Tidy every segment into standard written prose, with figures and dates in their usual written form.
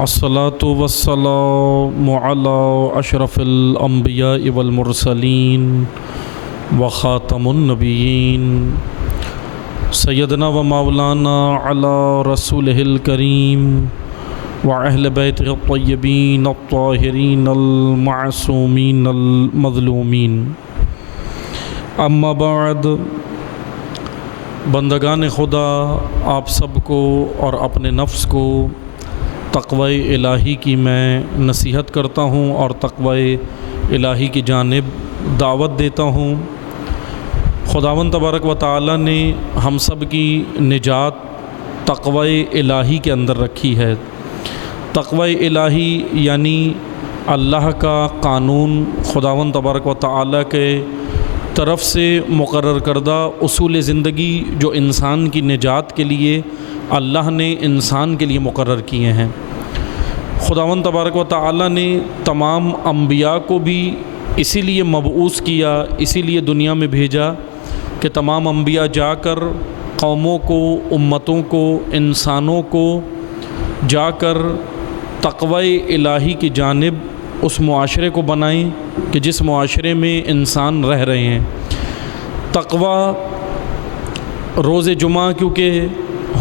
الصلاة والسلام على أشرف الأنبياء والمرسلين وخاتم النبيين سيدنا ومولانا على رسوله الكريم وأهل بيته الطيبين الطاهرين المعصومين المظلومين اما بعد۔ بندگان خدا، آپ سب کو اور اپنے نفس کو تقوی الہی کی میں نصیحت کرتا ہوں اور تقوی الہی کی جانب دعوت دیتا ہوں۔ خداوند تبارک و تعالی نے ہم سب کی نجات تقوی الہی کے اندر رکھی ہے۔ تقوی الہی یعنی اللہ کا قانون، خداوند تبارک و تعالی کے طرف سے مقرر کردہ اصول زندگی جو انسان کی نجات کے لیے اللہ نے انسان کے لیے مقرر کیے ہیں۔ خداوند تبارک و تعالی نے تمام انبیاء کو بھی اسی لیے مبعوث کیا، اسی لیے دنیا میں بھیجا کہ تمام انبیاء جا کر قوموں کو، امتوں کو، انسانوں کو جا کر تقوی الہی کی جانب اس معاشرے کو بنائیں کہ جس معاشرے میں انسان رہ رہے ہیں۔ تقوی روز جمعہ کیونکہ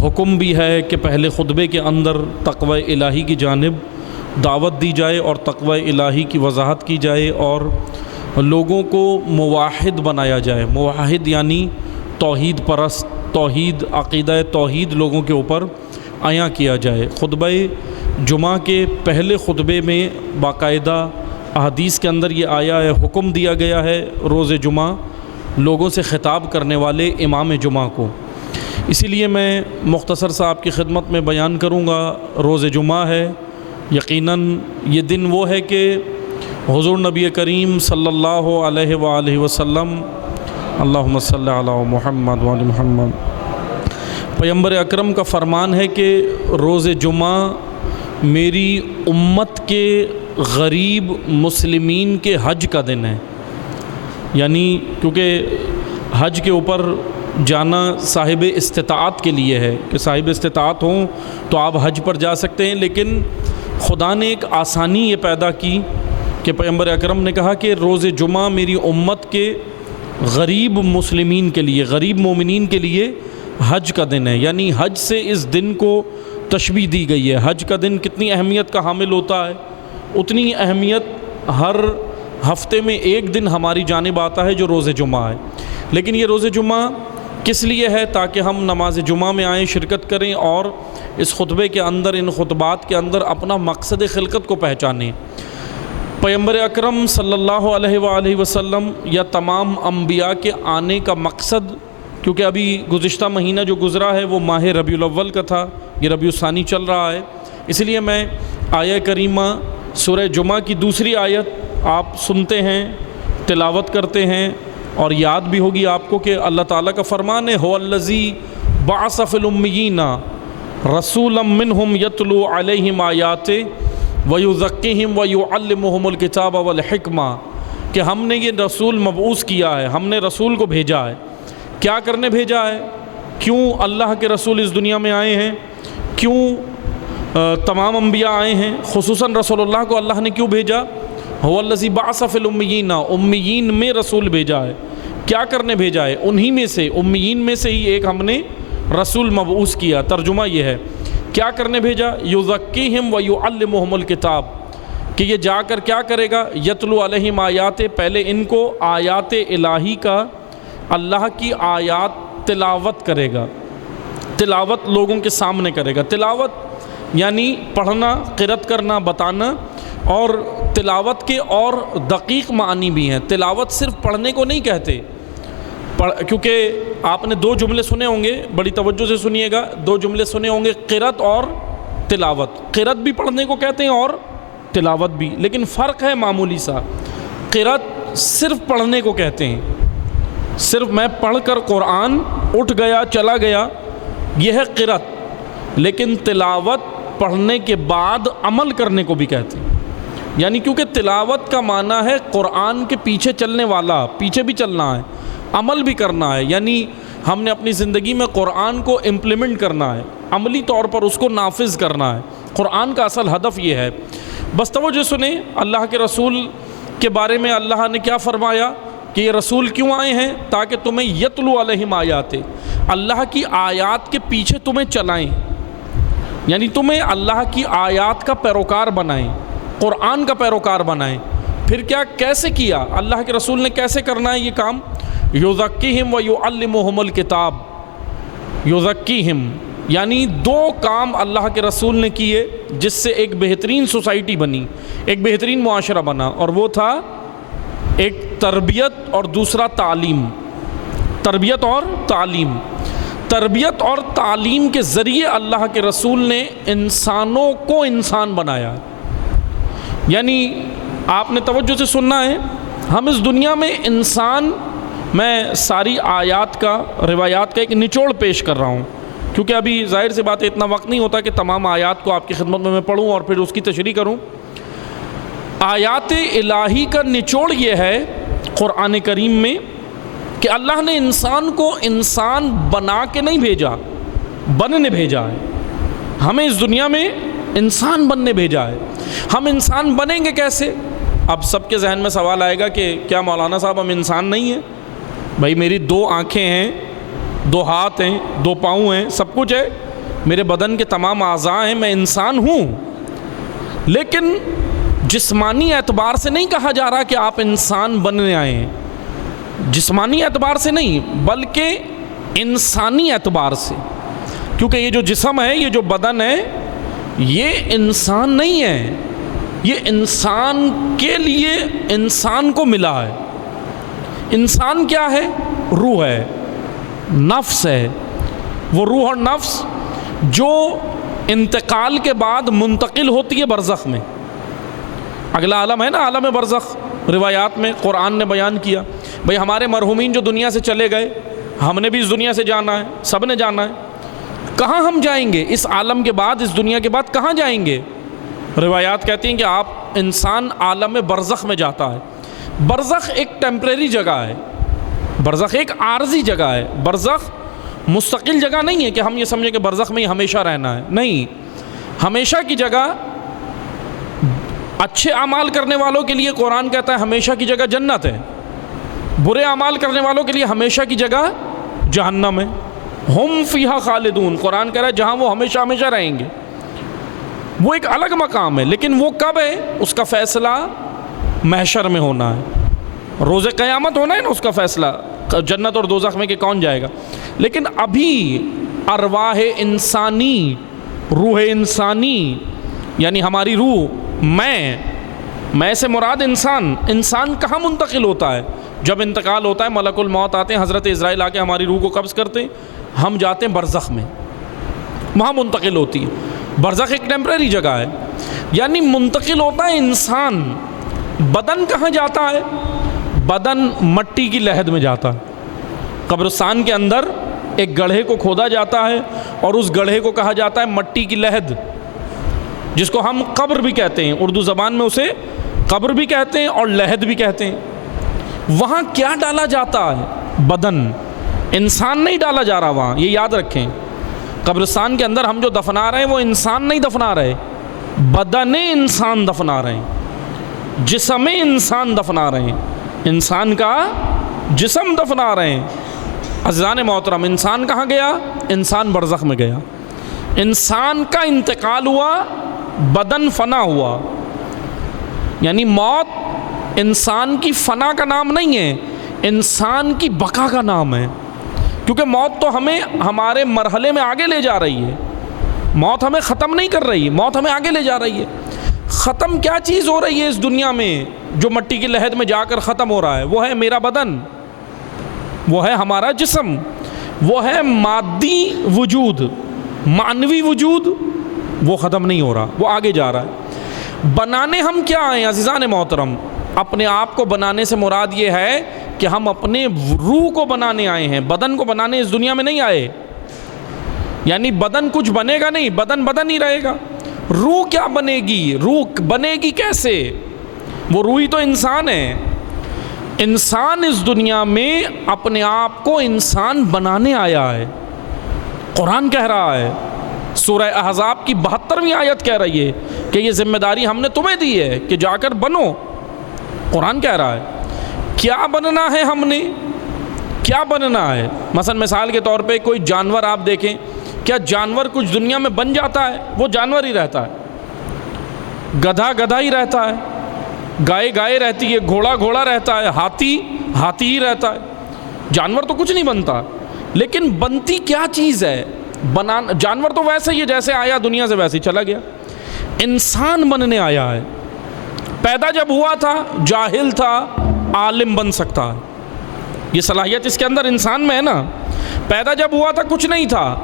حکم بھی ہے کہ پہلے خطبے کے اندر تقوی الہی کی جانب دعوت دی جائے اور تقوی الہی کی وضاحت کی جائے اور لوگوں کو موحد بنایا جائے۔ موحد یعنی توحید پرست، توحید، عقیدہ توحید لوگوں کے اوپر عیاں کیا جائے۔ خطبہ جمعہ کے پہلے خطبے میں باقاعدہ احادیث کے اندر یہ آیا ہے، حکم دیا گیا ہے روز جمعہ لوگوں سے خطاب کرنے والے امام جمعہ کو۔ اسی لیے میں مختصر سا آپ کی خدمت میں بیان کروں گا۔ روز جمعہ ہے، یقیناً یہ دن وہ ہے کہ حضور نبی کریم صلی اللہ علیہ وآلہ وسلم، اللہم صلی علی محمد وآل محمد، پیغمبر اکرم کا فرمان ہے کہ روز جمعہ میری امت کے غریب مسلمین کے حج کا دن ہے۔ یعنی کیونکہ حج کے اوپر جانا صاحب استطاعت کے لیے ہے کہ صاحب استطاعت ہوں تو آپ حج پر جا سکتے ہیں، لیکن خدا نے ایک آسانی یہ پیدا کی کہ پیغمبر اکرم نے کہا کہ روز جمعہ میری امت کے غریب مسلمین کے لیے، غریب مومنین کے لیے حج کا دن ہے۔ یعنی حج سے اس دن کو تشبیہ دی گئی ہے۔ حج کا دن کتنی اہمیت کا حامل ہوتا ہے، اتنی اہمیت ہر ہفتے میں ایک دن ہماری جانب آتا ہے جو روز جمعہ ہے۔ لیکن یہ روز جمعہ کس لیے ہے؟ تاکہ ہم نماز جمعہ میں آئیں، شرکت کریں اور اس خطبے کے اندر، ان خطبات کے اندر اپنا مقصد خلقت کو پہچانیں۔ پیغمبر اکرم صلی اللہ علیہ وآلہ وسلم یا تمام انبیاء کے آنے کا مقصد، کیونکہ ابھی گزشتہ مہینہ جو گزرا ہے وہ ماہ ربیع الاول کا تھا، یہ ربیع الثانی چل رہا ہے، اس لیے میں آیہ کریمہ سورہ جمعہ کی دوسری آیت آپ سنتے ہیں، تلاوت کرتے ہیں اور یاد بھی ہوگی آپ کو کہ اللہ تعالیٰ کا فرمان ہے، هو الذی بعث فی الامیین رسولا منہم یتلو علیہم آیاتہ ویزکیہم ویعلمہم الکتاب والحکمہ، کہ ہم نے یہ رسول مبعوث کیا ہے، ہم نے رسول کو بھیجا ہے۔ کیا کرنے بھیجا ہے؟ کیوں اللہ کے رسول اس دنیا میں آئے ہیں؟ کیوں تمام انبیاء آئے ہیں؟ خصوصاً رسول اللہ کو اللہ نے کیوں بھیجا؟ هو الذی بعث فی الامیین، امیین میں رسول بھیجا ہے۔ کیا کرنے بھیجا ہے؟ انہی میں سے، امیین میں سے ہی ایک ہم نے رسول مبعوث کیا۔ ترجمہ یہ ہے، کیا کرنے بھیجا؟ یزکیہم ویعلمہم الکتاب، کہ یہ جا کر کیا کرے گا؟ یتلو علیہم آیات، پہلے ان کو آیات الہی کا، اللہ کی آیات تلاوت کرے گا، تلاوت لوگوں کے سامنے کرے گا۔ تلاوت یعنی پڑھنا، قرأت کرنا، بتانا، اور تلاوت کے اور دقیق معنی بھی ہیں۔ تلاوت صرف پڑھنے کو نہیں کہتے، کیونکہ آپ نے دو جملے سنے ہوں گے، بڑی توجہ سے سنیے گا، دو جملے سنے ہوں گے، قرأت اور تلاوت۔ قرأت بھی پڑھنے کو کہتے ہیں اور تلاوت بھی، لیکن فرق ہے معمولی سا۔ قرأت صرف پڑھنے کو کہتے ہیں، صرف میں پڑھ کر قرآن اٹھ گیا چلا گیا، یہ ہے قرأت۔ لیکن تلاوت پڑھنے کے بعد عمل کرنے کو بھی کہتے ہیں، یعنی کیونکہ تلاوت کا معنی ہے قرآن کے پیچھے چلنے والا، پیچھے بھی چلنا ہے، عمل بھی کرنا ہے، یعنی ہم نے اپنی زندگی میں قرآن کو امپلیمنٹ کرنا ہے۔ عملی طور پر اس کو نافذ کرنا ہے۔ قرآن کا اصل ہدف یہ ہے۔ بس توجہ سنیں، اللہ کے رسول کے بارے میں اللہ نے کیا فرمایا کہ یہ رسول کیوں آئے ہیں؟ تاکہ تمہیں یتلو علیہم آیات، اللہ کی آیات کے پیچھے تمہیں چلائیں، یعنی تمہیں اللہ کی آیات کا پیروکار بنائیں، قرآن کا پیروکار بنائیں۔ پھر کیا، کیسے کیا اللہ کے رسول نے، کیسے کرنا ہے یہ کام؟ یزکیہم ویعلمہم الکتاب۔ یزکیہم یعنی دو کام اللہ کے رسول نے کیے جس سے ایک بہترین سوسائٹی بنی، ایک بہترین معاشرہ بنا، اور وہ تھا ایک تربیت اور دوسرا تعلیم۔ تربیت اور تعلیم، تربیت اور تعلیم کے ذریعے اللہ کے رسول نے انسانوں کو انسان بنایا۔ یعنی آپ نے توجہ سے سننا ہے، ہم اس دنیا میں انسان، میں ساری آیات کا، روایات کا ایک نچوڑ پیش کر رہا ہوں، کیونکہ ابھی ظاہر سی بات ہے اتنا وقت نہیں ہوتا کہ تمام آیات کو آپ کی خدمت میں پڑھوں اور پھر اس کی تشریح کروں۔ آیات الہی کا نچوڑ یہ ہے قرآن کریم میں کہ اللہ نے انسان کو انسان بنا کے نہیں بھیجا، بننے بھیجا ہے۔ ہمیں اس دنیا میں انسان بننے بھیجا ہے۔ ہم انسان بنیں گے کیسے؟ اب سب کے ذہن میں سوال آئے گا کہ کیا مولانا صاحب ہم انسان نہیں ہیں؟ بھائی میری 2 آنکھیں ہیں، 2 ہاتھ ہیں، 2 پاؤں ہیں، سب کچھ ہے، میرے بدن کے تمام اعضاء ہیں، میں انسان ہوں۔ لیکن جسمانی اعتبار سے نہیں کہا جا رہا کہ آپ انسان بننے آئے ہیں، جسمانی اعتبار سے نہیں بلکہ انسانی اعتبار سے، کیونکہ یہ جو جسم ہے، یہ جو بدن ہے، یہ انسان نہیں ہے، یہ انسان کے لیے انسان کو ملا ہے۔ انسان کیا ہے؟ روح ہے، نفس ہے۔ وہ روح اور نفس جو انتقال کے بعد منتقل ہوتی ہے برزخ میں۔ اگلا عالم ہے نا، عالم برزخ، روایات میں قرآن نے بیان کیا۔ بھئی ہمارے مرحومین جو دنیا سے چلے گئے، ہم نے بھی اس دنیا سے جانا ہے، سب نے جانا ہے۔ کہاں ہم جائیں گے اس عالم کے بعد، اس دنیا کے بعد کہاں جائیں گے؟ روایات کہتی ہیں کہ آپ انسان عالم برزخ میں جاتا ہے۔ برزخ ایک ٹیمپریری جگہ ہے، برزخ ایک عارضی جگہ ہے، برزخ مستقل جگہ نہیں ہے کہ ہم یہ سمجھیں کہ برزخ میں ہی ہمیشہ رہنا ہے، نہیں۔ ہمیشہ کی جگہ اچھے اعمال کرنے والوں کے لیے قرآن کہتا ہے ہمیشہ کی جگہ جنت ہے، برے اعمال کرنے والوں کے لیے ہمیشہ کی جگہ جہنم ہے۔ ہم فیہا خالدون، قرآن کہہ رہا ہے جہاں وہ ہمیشہ ہمیشہ رہیں گے، وہ ایک الگ مقام ہے۔ لیکن وہ کب ہے؟ اس کا فیصلہ محشر میں ہونا ہے، روز قیامت ہونا ہے نا اس کا فیصلہ، جنت اور دوزخ میں کہ کون جائے گا۔ لیکن ابھی ارواح انسانی، روح انسانی یعنی ہماری روح، میں سے مراد انسان کہاں منتقل ہوتا ہے؟ جب انتقال ہوتا ہے ملک الموت آتے ہیں، حضرت عزرائیل آ کے ہماری روح کو قبض کرتے ہیں، ہم جاتے ہیں برزخ میں، وہاں منتقل ہوتی ہے۔ برزخ ایک ٹیمپریری جگہ ہے، یعنی منتقل ہوتا ہے انسان۔ بدن کہاں جاتا ہے؟ بدن مٹی کی لحد میں جاتا ہے۔ قبرستان کے اندر ایک گڑھے کو کھودا جاتا ہے اور اس گڑھے کو کہا جاتا ہے مٹی کی لحد، جس کو ہم قبر بھی کہتے ہیں، اردو زبان میں اسے قبر بھی کہتے ہیں اور لحد بھی کہتے ہیں۔ وہاں کیا ڈالا جاتا ہے؟ بدن، انسان نہیں ڈالا جا رہا وہاں، یہ یاد رکھیں۔ قبرستان کے اندر ہم جو دفنا رہے ہیں وہ انسان نہیں دفنا رہے، بدن انسان دفنا رہے ہیں، جسم انسان دفنا رہے ہیں، انسان کا جسم دفنا رہے ہیں۔ عزیزان محترم، انسان کہاں گیا؟ انسان برزخ میں گیا، انسان کا انتقال ہوا، بدن فنا ہوا۔ یعنی موت انسان کی فنا کا نام نہیں ہے، انسان کی بقا کا نام ہے، کیونکہ موت تو ہمیں ہمارے مرحلے میں آگے لے جا رہی ہے، موت ہمیں ختم نہیں کر رہی، موت ہمیں آگے لے جا رہی ہے۔ ختم کیا چیز ہو رہی ہے اس دنیا میں جو مٹی کی لحد میں جا کر ختم ہو رہا ہے؟ وہ ہے میرا بدن، وہ ہے ہمارا جسم، وہ ہے مادی وجود، معنوی وجود، وہ ختم نہیں ہو رہا، وہ آگے جا رہا ہے۔ بنانے ہم کیا آئے ہیں عزیزان محترم؟ اپنے آپ کو بنانے سے مراد یہ ہے کہ ہم اپنے روح کو بنانے آئے ہیں، بدن کو بنانے اس دنیا میں نہیں آئے۔ یعنی بدن کچھ بنے گا نہیں، بدن ہی رہے گا۔ روح کیا بنے گی؟ روح بنے گی کیسے؟ وہ روح ہی تو انسان ہے۔ انسان اس دنیا میں اپنے آپ کو انسان بنانے آیا ہے۔ قرآن کہہ رہا ہے سورہ احزاب کی 72ویں آیت کہہ رہی ہے کہ یہ ذمہ داری ہم نے تمہیں دی ہے کہ جا کر بنو. قرآن کہہ رہا ہے کیا بننا ہے، ہم نے کیا بننا ہے. مثلا مثال کے طور پہ کوئی جانور آپ دیکھیں، کیا جانور کچھ دنیا میں بن جاتا ہے؟ وہ جانور ہی رہتا ہے. گدھا گدھا ہی رہتا ہے، گائے گائے رہتی ہے، گھوڑا گھوڑا رہتا ہے، ہاتھی ہاتھی ہی رہتا ہے. جانور تو کچھ نہیں بنتا. لیکن بنتی کیا چیز ہے؟ جانور تو ویسے ہی ہے جیسے آیا دنیا سے ویسے ہی چلا گیا. انسان بننے آیا ہے. پیدا جب ہوا تھا جاہل تھا، عالم بن سکتا ہے. یہ صلاحیت اس کے اندر انسان میں ہے نا. پیدا جب ہوا تھا کچھ نہیں تھا،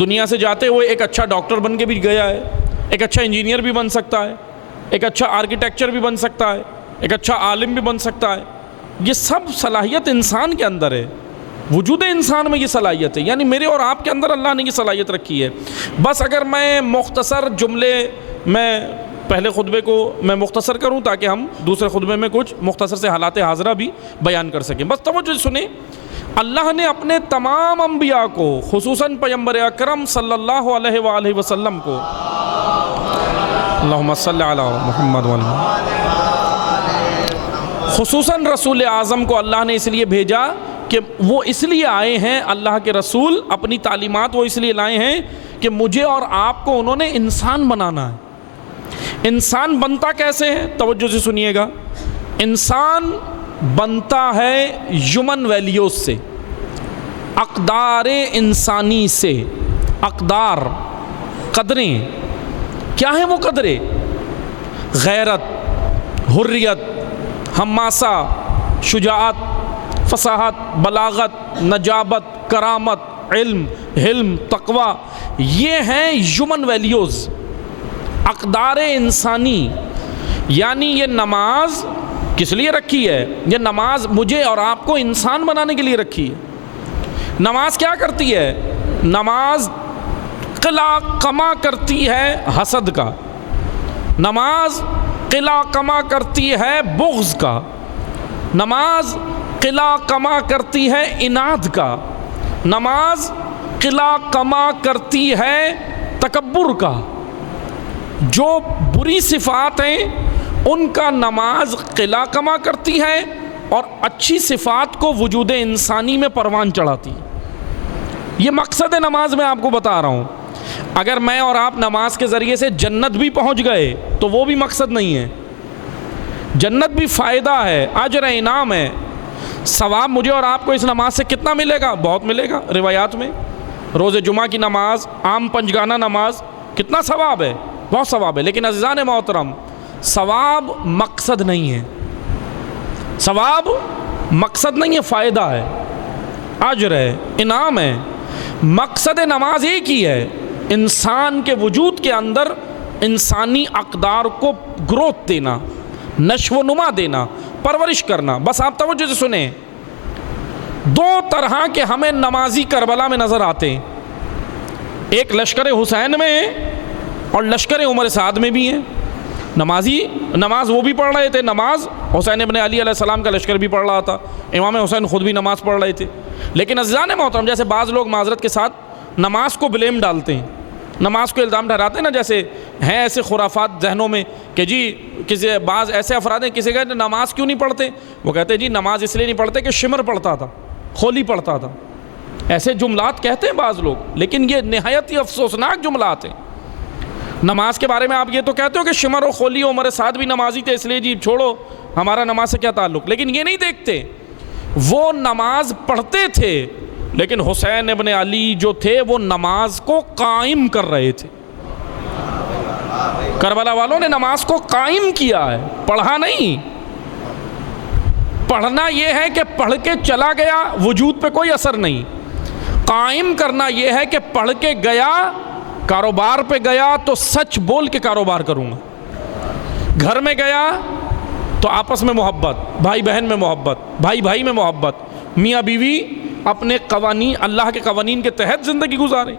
دنیا سے جاتے ہوئے ایک اچھا ڈاکٹر بن کے بھی گیا ہے، ایک اچھا انجینئر بھی بن سکتا ہے، ایک اچھا آرکیٹیکچر بھی بن سکتا ہے، ایک اچھا عالم بھی بن سکتا ہے. یہ سب صلاحیت انسان کے اندر ہے. وجود انسان میں یہ صلاحیت ہے. یعنی میرے اور آپ کے اندر اللہ نے یہ صلاحیت رکھی ہے. بس اگر میں مختصر جملے میں پہلے خطبے کو میں مختصر کروں تاکہ ہم دوسرے خطبے میں کچھ مختصر سے حالات حاضرہ بھی بیان کر سکیں. بس توجہ سنیں، اللہ نے اپنے تمام انبیاء کو، خصوصاً پیغمبر اکرم صلی اللہ علیہ وآلہ وسلم کو، اللہم صلی علی محمد خصوصاً رسول اعظم کو اللہ نے اس لیے بھیجا کہ وہ اس لیے آئے ہیں، اللہ کے رسول اپنی تعلیمات وہ اس لیے لائے ہیں کہ مجھے اور آپ کو انہوں نے انسان بنانا ہے. انسان بنتا کیسے ہے؟ توجہ سے سنیے گا. انسان بنتا ہے ہیومن ویلیوز سے، اقدار انسانی سے. اقدار، قدریں. کیا ہیں وہ قدریں؟ غیرت، حریت، حماسہ، شجاعت، فصاحت، بلاغت، نجابت، کرامت، علم، حلم، تقوی. یہ ہیں ہیومن ویلیوز، اقدار انسانی. یعنی یہ نماز کس لیے رکھی ہے؟ یہ نماز مجھے اور آپ کو انسان بنانے کے لیے رکھی ہے. نماز کیا کرتی ہے؟ نماز قلع کما کرتی ہے حسد کا، نماز قلع کما کرتی ہے بغض کا، نماز قلع کما کرتی ہے اناد کا، نماز قلع کما کرتی ہے تکبر کا. جو بری صفات ہیں ان کا نماز قلع کما کرتی ہے اور اچھی صفات کو وجود انسانی میں پروان چڑھاتی. یہ مقصد نماز میں آپ کو بتا رہا ہوں. اگر میں اور آپ نماز کے ذریعے سے جنت بھی پہنچ گئے تو وہ بھی مقصد نہیں ہے. جنت بھی فائدہ ہے، اجر انعام ہے. ثواب مجھے اور آپ کو اس نماز سے کتنا ملے گا؟ بہت ملے گا. روایات میں روز جمعہ کی نماز، عام پنجگانہ نماز، کتنا ثواب ہے؟ بہت ثواب ہے. لیکن عزیزان محترم، ثواب مقصد نہیں ہے. ثواب مقصد نہیں ہے، فائدہ ہے، اجر ہے، انعام ہے. مقصد نماز ایک ہی ہے، انسان کے وجود کے اندر انسانی اقدار کو گروتھ دینا، نشو و نما دینا، پرورش کرنا. بس آپ توجہ سے سنیں، دو طرح کے ہمیں نمازی کربلا میں نظر آتے ہیں. ایک لشکر حسین میں ہے اور لشکر عمر سعد میں بھی ہیں. نماز وہ بھی پڑھ رہے تھے، نماز حسین ابن علی علیہ السلام کا لشکر بھی پڑھ رہا تھا، امام حسین خود بھی نماز پڑھ رہے تھے. لیکن عزیزان محترم، جیسے بعض لوگ معذرت کے ساتھ نماز کو بلیم ڈالتے ہیں، نماز کو الزام ٹھہراتے ہیں نا، جیسے ہیں ایسے خرافات ذہنوں میں کہ جی کسی بعض ایسے افراد ہیں، کسی کہتے نماز کیوں نہیں پڑھتے؟ وہ کہتے ہیں جی نماز اس لیے نہیں پڑھتے کہ شمر پڑھتا تھا، ہولی پڑھتا تھا. ایسے جملات کہتے ہیں بعض لوگ، لیکن یہ نہایت ہی افسوسناک جملات ہیں. نماز کے بارے میں آپ یہ تو کہتے ہو کہ شمر و خولی عمر سعد بھی نمازی تھے، اس لیے جی چھوڑو، ہمارا نماز سے کیا تعلق. لیکن یہ نہیں دیکھتے وہ نماز پڑھتے تھے، لیکن حسین ابن علی جو تھے وہ نماز کو قائم کر رہے تھے. کربلا والوں نے نماز کو قائم کیا ہے، پڑھا نہیں. پڑھنا یہ ہے کہ پڑھ کے چلا گیا، وجود پہ کوئی اثر نہیں. قائم کرنا یہ ہے کہ پڑھ کے گیا، کاروبار پہ گیا تو سچ بول کے کاروبار کروں گا، گھر میں گیا تو آپس میں محبت، بھائی بہن میں محبت، بھائی بھائی میں محبت، میاں بیوی اپنے قوانین، اللہ کے قوانین کے تحت زندگی گزارے.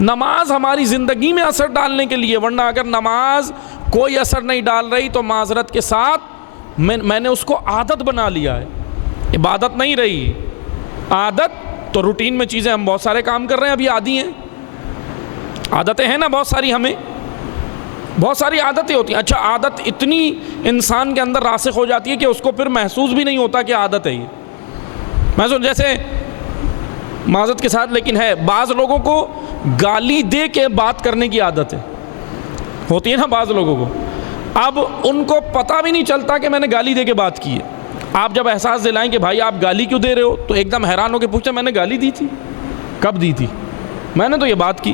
نماز ہماری زندگی میں اثر ڈالنے کے لیے، ورنہ اگر نماز کوئی اثر نہیں ڈال رہی تو معذرت کے ساتھ میں نے اس کو عادت بنا لیا ہے. عبادت نہیں رہی، عادت. تو روٹین میں چیزیں، ہم بہت سارے کام کر رہے ہیں ابھی عادی ہیں. عادتیں ہیں نا بہت ساری، ہمیں بہت ساری عادتیں ہوتی ہیں. اچھا عادت اتنی انسان کے اندر راسخ ہو جاتی ہے کہ اس کو پھر محسوس بھی نہیں ہوتا کہ عادت ہے یہ. محسوس جیسے معذرت کے ساتھ لیکن ہے، بعض لوگوں کو گالی دے کے بات کرنے کی عادت ہے، ہوتی ہے نا بعض لوگوں کو. اب ان کو پتہ بھی نہیں چلتا کہ میں نے گالی دے کے بات کی ہے. آپ جب احساس دلائیں کہ بھائی آپ گالی کیوں دے رہے ہو، تو ایک دم حیران ہو کے پوچھتے میں نے گالی دی تھی؟ کب دی تھی؟ میں نے تو یہ بات کی.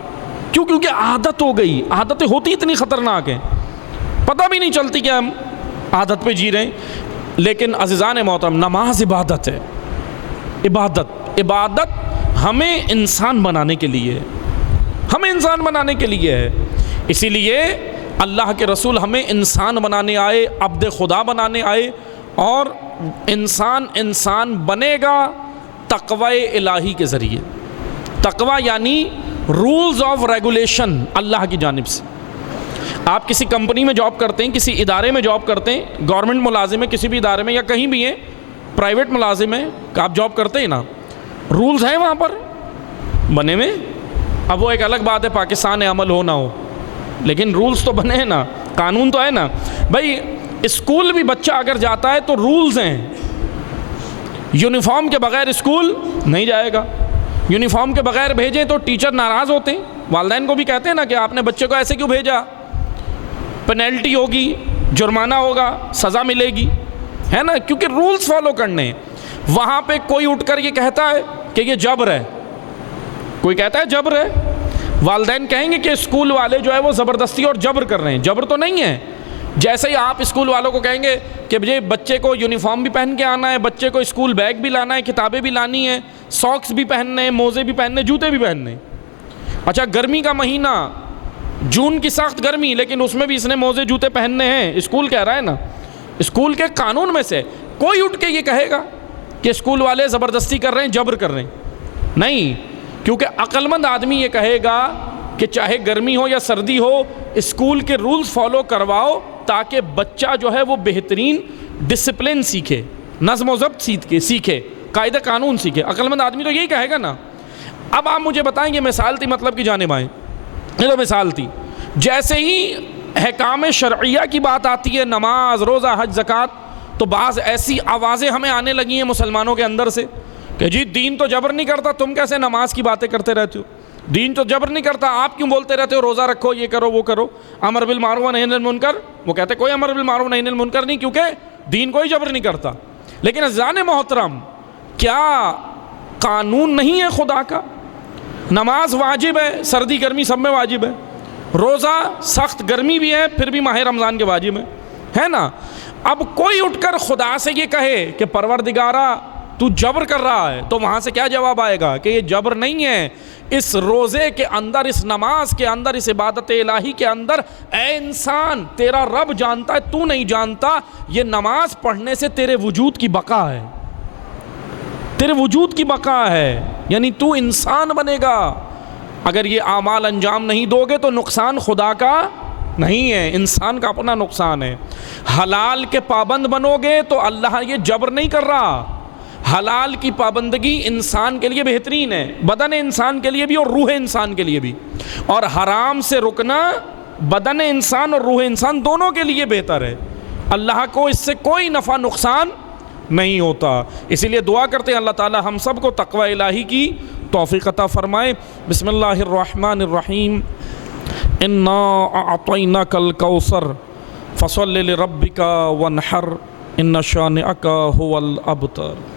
کیوں؟ کیونکہ عادت ہو گئی. عادتیں ہوتی اتنی خطرناک ہیں، پتہ بھی نہیں چلتی کہ ہم عادت پہ جی رہے ہیں. لیکن عزیزان محترم، نماز عبادت ہے. عبادت ہمیں انسان بنانے کے لیے، ہمیں انسان بنانے کے لیے ہے. اسی لیے اللہ کے رسول ہمیں انسان بنانے آئے، عبد خدا بنانے آئے. اور انسان بنے گا تقوی الہی کے ذریعے. تقوی یعنی رولز آف ریگولیشن اللہ کی جانب سے. آپ کسی کمپنی میں جاب کرتے ہیں، کسی ادارے میں جاب کرتے ہیں، گورنمنٹ ملازم ہے کسی بھی ادارے میں یا کہیں بھی ہیں، پرائیویٹ ملازم ہے، آپ جاب کرتے ہیں نا، رولز ہیں وہاں پر بنے ہوئے. اب وہ ایک الگ بات ہے پاکستان عمل ہو نہ ہو، لیکن رولز تو بنے ہیں نا، قانون تو ہے نا. بھائی اسکول بھی بچہ اگر جاتا ہے تو رولز ہیں. یونیفارم کے بغیر اسکول نہیں جائے گا. یونیفارم کے بغیر بھیجیں تو ٹیچر ناراض ہوتے ہیں، والدین کو بھی کہتے ہیں نا کہ آپ نے بچے کو ایسے کیوں بھیجا، پینلٹی ہوگی، جرمانہ ہوگا، سزا ملے گی، ہے نا، کیونکہ رولز فالو کرنے ہیں. وہاں پہ کوئی اٹھ کر یہ کہتا ہے کہ یہ جبر ہے، کوئی کہتا ہے جبر ہے، والدین کہیں گے کہ اسکول والے جو ہے وہ زبردستی اور جبر کر رہے ہیں. جبر تو نہیں ہے. جیسے ہی آپ اسکول والوں کو کہیں گے کہ یہ بچے کو یونیفارم بھی پہن کے آنا ہے، بچے کو اسکول بیگ بھی لانا ہے، کتابیں بھی لانی ہیں، ساکس بھی پہننے ہیں، موزے بھی پہننے، جوتے بھی پہننے. اچھا گرمی کا مہینہ، جون کی سخت گرمی، لیکن اس میں بھی اس نے موزے جوتے پہننے ہیں، اسکول کہہ رہا ہے نا. اسکول کے قانون میں سے کوئی اٹھ کے یہ کہے گا کہ اسکول والے زبردستی کر رہے ہیں، جبر کر رہے ہیں؟ نہیں، کیونکہ عقل مند آدمی یہ کہے گا کہ چاہے گرمی ہو یا سردی ہو، اسکول کے رولز فالو کرواؤ تاکہ بچہ جو ہے وہ بہترین ڈسپلن سیکھے، نظم و ضبط سیکھے، قاعدہ قانون سیکھے. عقل مند آدمی تو یہی کہے گا نا. اب آپ مجھے بتائیں، یہ مثال تھی مطلب کی جانب آئیں، یہ تو مثال تھی. جیسے ہی احکام شرعیہ کی بات آتی ہے، نماز، روزہ، حج، زکوٰۃ، تو بعض ایسی آوازیں ہمیں آنے لگی ہیں مسلمانوں کے اندر سے کہ جی دین تو جبر نہیں کرتا، تم کیسے نماز کی باتیں کرتے رہتے ہو؟ دین تو جبر نہیں کرتا، آپ کیوں بولتے رہتے ہو روزہ رکھو، یہ کرو، وہ کرو، امر بالمعروف و نہی عن المنکر؟ وہ کہتے کوئی امر بالمعروف و نہی عن المنکر نہیں، کیونکہ دین کوئی جبر نہیں کرتا. لیکن عزیزان محترم، کیا قانون نہیں ہے خدا کا؟ نماز واجب ہے، سردی گرمی سب میں واجب ہے. روزہ سخت گرمی بھی ہے، پھر بھی ماہ رمضان کے واجب ہے نا. اب کوئی اٹھ کر خدا سے یہ کہے کہ پروردگارا تو جبر کر رہا ہے، تو وہاں سے کیا جواب آئے گا کہ یہ جبر نہیں ہے. اس روزے کے اندر، اس نماز کے اندر، اس عبادت الہی کے اندر، اے انسان تیرا رب جانتا ہے، تو نہیں جانتا. یہ نماز پڑھنے سے تیرے وجود کی بقا ہے، تیرے وجود کی بقا ہے، یعنی تو انسان بنے گا. اگر یہ اعمال انجام نہیں دو گے تو نقصان خدا کا نہیں ہے، انسان کا اپنا نقصان ہے. حلال کے پابند بنو گے تو اللہ یہ جبر نہیں کر رہا. حلال کی پابندگی انسان کے لیے بہترین ہے، بدن انسان کے لیے بھی اور روح انسان کے لیے بھی. اور حرام سے رکنا بدن انسان اور روح انسان دونوں کے لیے بہتر ہے. اللہ کو اس سے کوئی نفع نقصان نہیں ہوتا. اسی لیے دعا کرتے ہیں اللہ تعالی ہم سب کو تقوی الہی کی توفیق عطا فرمائے. بسم اللہ الرحمن الرحیم. انا اعطیناک الکوثر فصل لربک وانحر ان شانئک هو الابتر.